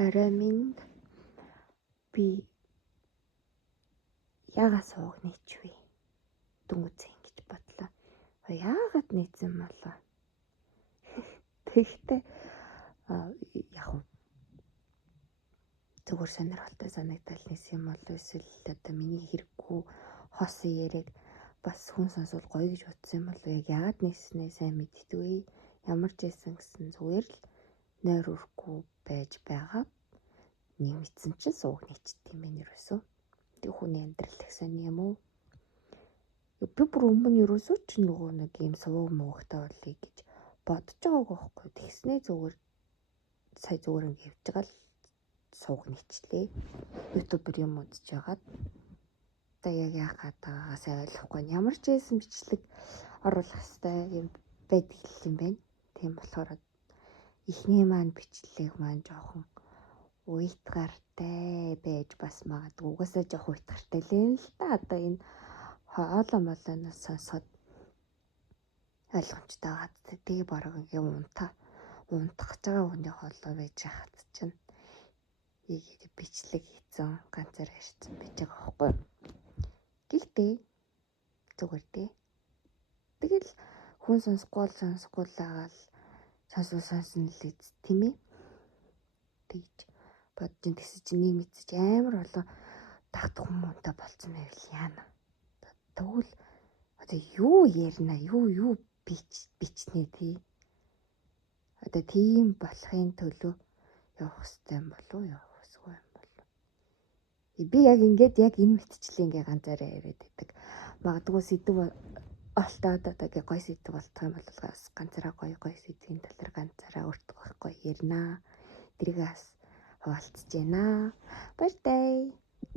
Орой минь би яагаад сууг нийчвэ? Дүнгийн гэж бодлоо. Яагаад нийцсэн болоо? Тэгэхдээ яг зүгээр сонирхолтой санагдал нийсэн юм болов эсвэл одоо миний хэрэггүй хосын яриаг бас хүн сонсвол гоё гэж утсан юм болов яг яагаад нийснээ сайн мэддэггүй. Ямар ч байсан гэсэн зүгээр л нойр өрөхгүй байж байгаа. Нэг мэдсэн чинь сууг нийчдэг юм байна ерөөсөө. Тэг хүний амьдрал их сони юм уу? Би бүр өмнө ерөөсөө ч нөгөө нэг юм сувг муугтай болъё гэж бодож байгаагүй байхгүй. Тэгснээ зүгээр сая зүгээр ингэ явж байгаа л сууг нийчлээ. YouTube-ээр юм үзэж байгаад одоо яг яагаад байгаагаа сайн ойлгохгүй. Ямар ч байсан бичлэг оруулах хэрэгтэй юм байдаг юм байна. Тийм болохоор эхний маань бичлэг маань жоохон уйтгартай байж бас магадгүй. Угаасаа жоохон уйтгартай л та одоо энэ хоолой молоноос сонсоод ойлгомжтой байгаа. Тэгээ бараг юм унтах гэж байгаа хүний хоолой байж хат чинь ийгээд бичлэг хийцэн ганцаар ярьсан байж байгаа байхгүй. Гэхдээ зүгээр дээ. Тэгэл хүн сонсохгүй аагаал сонсон л үз тийм ээ. Тэгж бодож ин тэгс чинь нэг мэдсэж амар болоо тагтах хүмүүнтэй болцсон байвал яана. Тэгвэл одоо юу ярина юу бичнэ тий. Одоо тийм болохын төлөө явах хэрэгтэй юм болов уу явах ёсгүй юм болов. Би яг ингээд яг энэ мэтчлээ ингээ ганцаараа яриад байдаг. Магадгүй сэдв олтоод одоо гоё сэдв болтох юм бол бас ганцаараа гоё сэдвийн талаар ганцаараа өөртөө гоё ярина. Тэрийг бас хуваалцж байна. Баяртай.